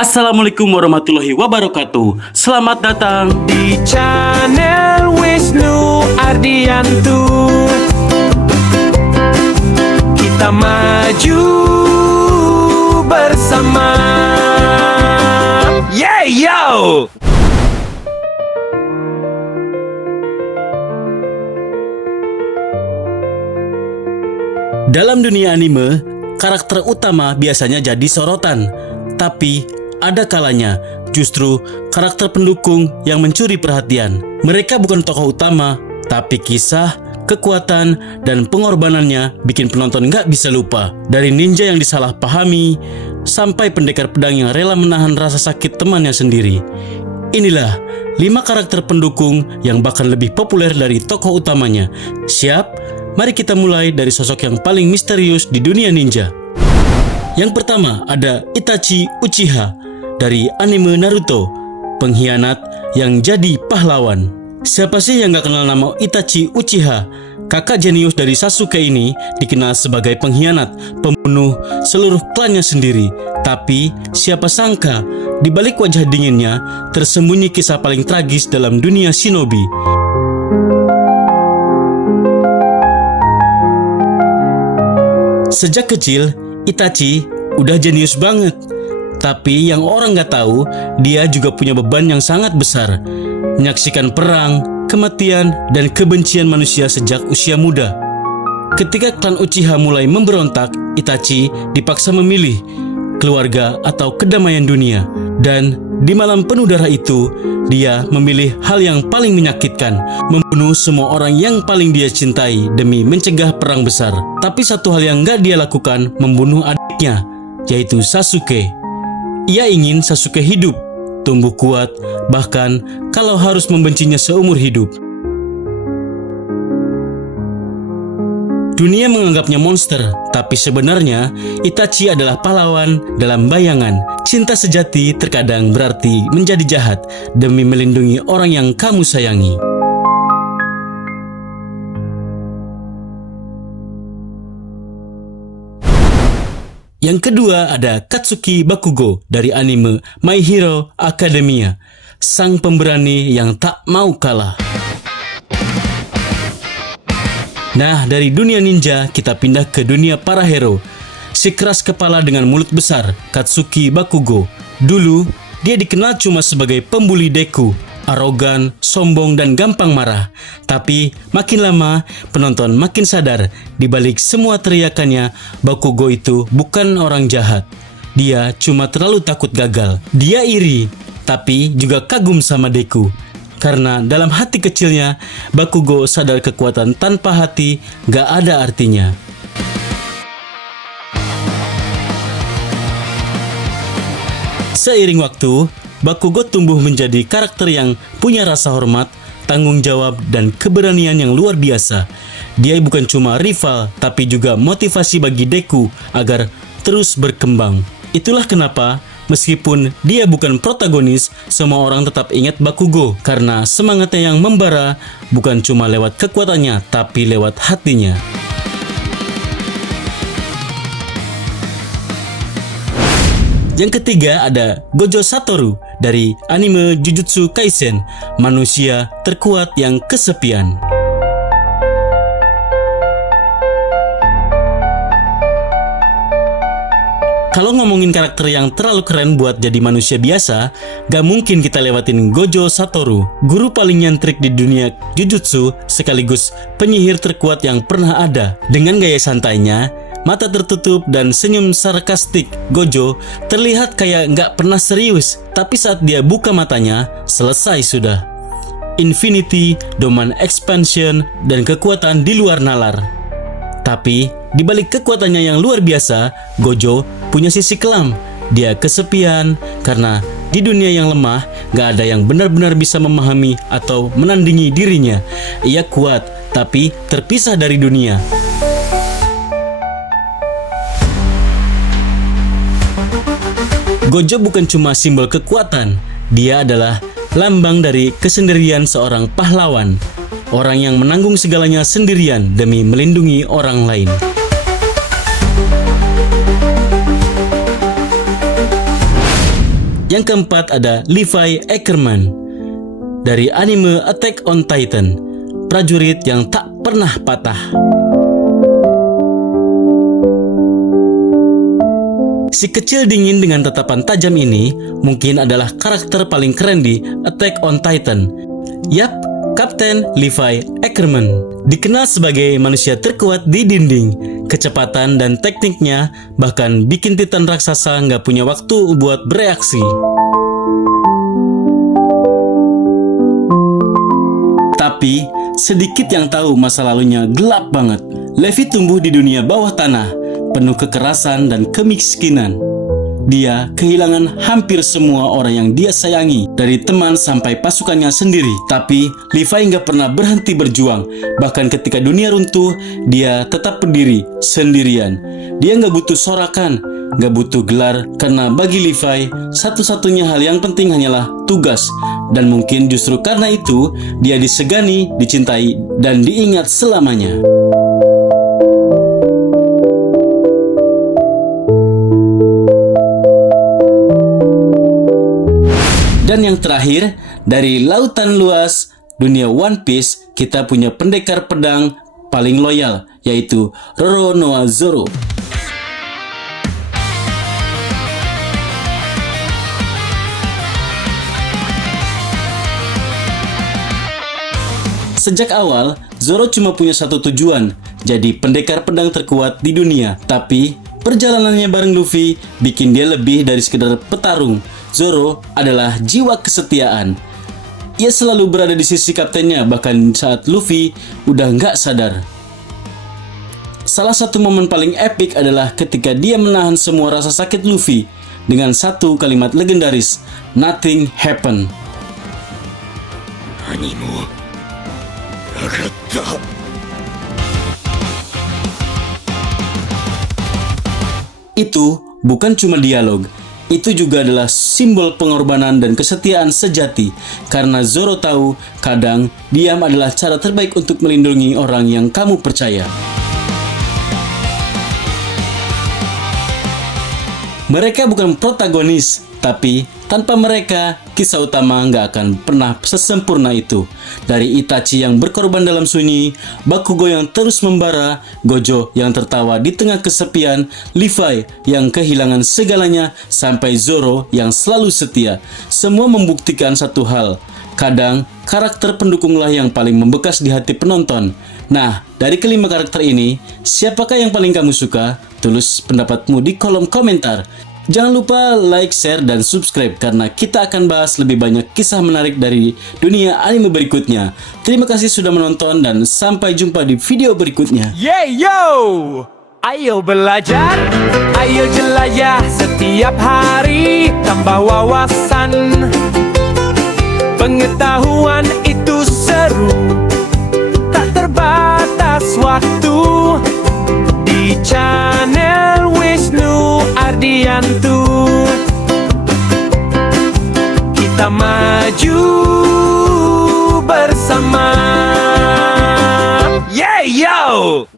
Assalamualaikum warahmatullahi wabarakatuh. Selamat datang di channel Wisnu Ardiantu. Kita maju bersama. Yeah yo. Dalam dunia anime, karakter utama biasanya jadi sorotan. Tapi ada kalanya justru karakter pendukung yang mencuri perhatian. Mereka bukan tokoh utama, tapi kisah, kekuatan, dan pengorbanannya bikin penonton nggak bisa lupa. Dari ninja yang disalahpahami, sampai pendekar pedang yang rela menahan rasa sakit temannya sendiri. Inilah 5 karakter pendukung yang bahkan lebih populer dari tokoh utamanya. Siap? Mari kita mulai dari sosok yang paling misterius di dunia ninja. Yang pertama ada Itachi Uchiha dari anime Naruto, pengkhianat yang jadi pahlawan. Siapa sih yang gak kenal nama Itachi Uchiha? Kakak jenius dari Sasuke ini dikenal sebagai pengkhianat, pembunuh seluruh klannya sendiri. Tapi siapa sangka di balik wajah dinginnya tersembunyi kisah paling tragis dalam dunia shinobi. Sejak kecil, Itachi udah jenius banget. Tapi yang orang gak tahu, dia juga punya beban yang sangat besar. Menyaksikan perang, kematian, dan kebencian manusia sejak usia muda. Ketika klan Uchiha mulai memberontak, Itachi dipaksa memilih keluarga atau kedamaian dunia. Dan di malam penuh darah itu, dia memilih hal yang paling menyakitkan, membunuh semua orang yang paling dia cintai demi mencegah perang besar. Tapi satu hal yang gak dia lakukan, membunuh adiknya, yaitu Sasuke. Ia ingin Sasuke hidup, tumbuh kuat, bahkan kalau harus membencinya seumur hidup. Dunia menganggapnya monster, tapi sebenarnya Itachi adalah pahlawan dalam bayangan. Cinta sejati terkadang berarti menjadi jahat demi melindungi orang yang kamu sayangi. Yang kedua ada Katsuki Bakugo dari anime My Hero Academia, sang pemberani yang tak mau kalah. Nah, dari dunia ninja kita pindah ke dunia para hero. Si keras kepala dengan mulut besar, Katsuki Bakugo. Dulu, dia dikenal cuma sebagai pembuli Deku, arogan, sombong, dan gampang marah. Tapi makin lama, penonton makin sadar di balik semua teriakannya, Bakugo itu bukan orang jahat. Dia cuma terlalu takut gagal. Dia iri, tapi juga kagum sama Deku. Karena dalam hati kecilnya, Bakugo sadar kekuatan tanpa hati gak ada artinya. Seiring waktu, Bakugo tumbuh menjadi karakter yang punya rasa hormat, tanggung jawab, dan keberanian yang luar biasa. Dia bukan cuma rival, tapi juga motivasi bagi Deku agar terus berkembang. Itulah kenapa, meskipun dia bukan protagonis, semua orang tetap ingat Bakugo. Karena semangatnya yang membara bukan cuma lewat kekuatannya, tapi lewat hatinya. Yang ketiga ada Gojo Satoru dari anime Jujutsu Kaisen, manusia terkuat yang kesepian. Kalau ngomongin karakter yang terlalu keren buat jadi manusia biasa, gak mungkin kita lewatin Gojo Satoru, guru paling nyentrik di dunia Jujutsu sekaligus penyihir terkuat yang pernah ada. Dengan gaya santainya, mata tertutup, dan senyum sarkastik, Gojo terlihat kayak gak pernah serius. Tapi saat dia buka matanya, selesai sudah. Infinity, Domain Expansion, dan kekuatan di luar nalar. Tapi, di balik kekuatannya yang luar biasa, Gojo punya sisi kelam. Dia kesepian, karena di dunia yang lemah, gak ada yang benar-benar bisa memahami atau menandingi dirinya. Ia kuat, tapi terpisah dari dunia. Gojo bukan cuma simbol kekuatan, dia adalah lambang dari kesendirian seorang pahlawan. Orang yang menanggung segalanya sendirian demi melindungi orang lain. Yang keempat ada Levi Ackerman dari anime Attack on Titan, prajurit yang tak pernah patah. Si kecil dingin dengan tatapan tajam ini mungkin adalah karakter paling keren di Attack on Titan. Yap, Kapten Levi Ackerman. Dikenal sebagai manusia terkuat di dinding. Kecepatan dan tekniknya bahkan bikin Titan raksasa nggak punya waktu buat bereaksi. Tapi, sedikit yang tahu masa lalunya gelap banget. Levi tumbuh di dunia bawah tanah, penuh kekerasan dan kemiskinan. Dia kehilangan hampir semua orang yang dia sayangi, dari teman sampai pasukannya sendiri. Tapi Levi nggak pernah berhenti berjuang. Bahkan ketika dunia runtuh, dia tetap berdiri sendirian. Dia nggak butuh sorakan, nggak butuh gelar, karena bagi Levi, satu-satunya hal yang penting hanyalah tugas. Dan mungkin justru karena itu, dia disegani, dicintai, dan diingat selamanya. Dan yang terakhir, dari lautan luas dunia One Piece, kita punya pendekar pedang paling loyal, yaitu Roronoa Zoro. Sejak awal, Zoro cuma punya satu tujuan, jadi pendekar pedang terkuat di dunia. Tapi, perjalanannya bareng Luffy bikin dia lebih dari sekedar petarung. Zoro adalah jiwa kesetiaan. Ia selalu berada di sisi kaptennya, bahkan saat Luffy udah nggak sadar. Salah satu momen paling epik adalah ketika dia menahan semua rasa sakit Luffy dengan satu kalimat legendaris, "Nothing happened." Itu bukan cuma dialog, itu juga adalah simbol pengorbanan dan kesetiaan sejati. Karena Zoro tahu, kadang diam adalah cara terbaik untuk melindungi orang yang kamu percaya. Mereka bukan protagonis, tapi tanpa mereka, kisah utama nggak akan pernah sesempurna itu. Dari Itachi yang berkorban dalam sunyi, Bakugo yang terus membara, Gojo yang tertawa di tengah kesepian, Levi yang kehilangan segalanya, sampai Zoro yang selalu setia. Semua membuktikan satu hal, kadang karakter pendukunglah yang paling membekas di hati penonton. Nah, dari kelima karakter ini, siapakah yang paling kamu suka? Tulis pendapatmu di kolom komentar. Jangan lupa like, share, dan subscribe karena kita akan bahas lebih banyak kisah menarik dari dunia anime berikutnya. Terima kasih sudah menonton dan sampai jumpa di video berikutnya. Yeah yo, ayo belajar, ayo jelajah setiap hari, tambah wawasan. Pengetahuan itu seru, tak terbatas waktu. Di channel Wisnu Ardiantu kita maju bersama. Yeah yo.